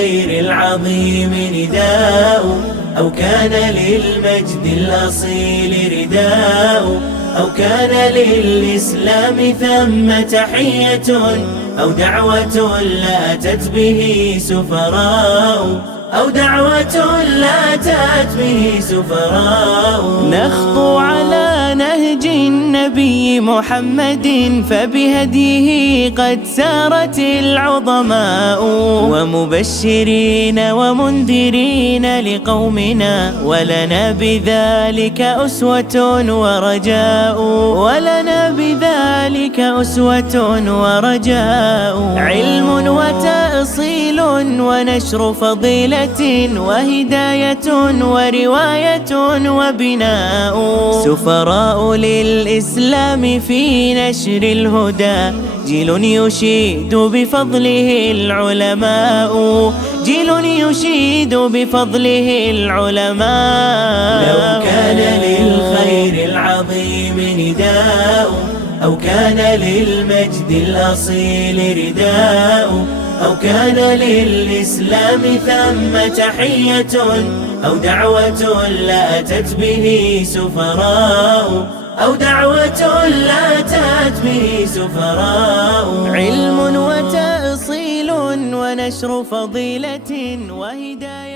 للخير العظيم نداء، أو كان للمجد الأصيل رداء، أو كان للإسلام ثم تحية، أو دعوة لاتت به سفراء، أو دعوة لاتت به سفراء. نخطو على نهج النبي محمد، فبهديه قد سارت العظماء، ومبشرين ومنذرين لقومنا، ولنا بذلك أسوة ورجاء، ولنا بذلك أسوة ورجاء. علم وتأصيل ونشر فضيلة، وهداية ورواية وبناء، سفراء للإسلام في نشر الهدى، جيل يشيد بفضله العلماء، جيل يشيد بفضله العلماء. لو كان للخير العظيم نداء، أو كان للمجد الأصيل رداء، أو كان للإسلام ثم تحية، أو دعوة لاتت به سفراء، أو دعوة لاتت به سفراء. علم وتأصيل ونشر فضيلة، وهداية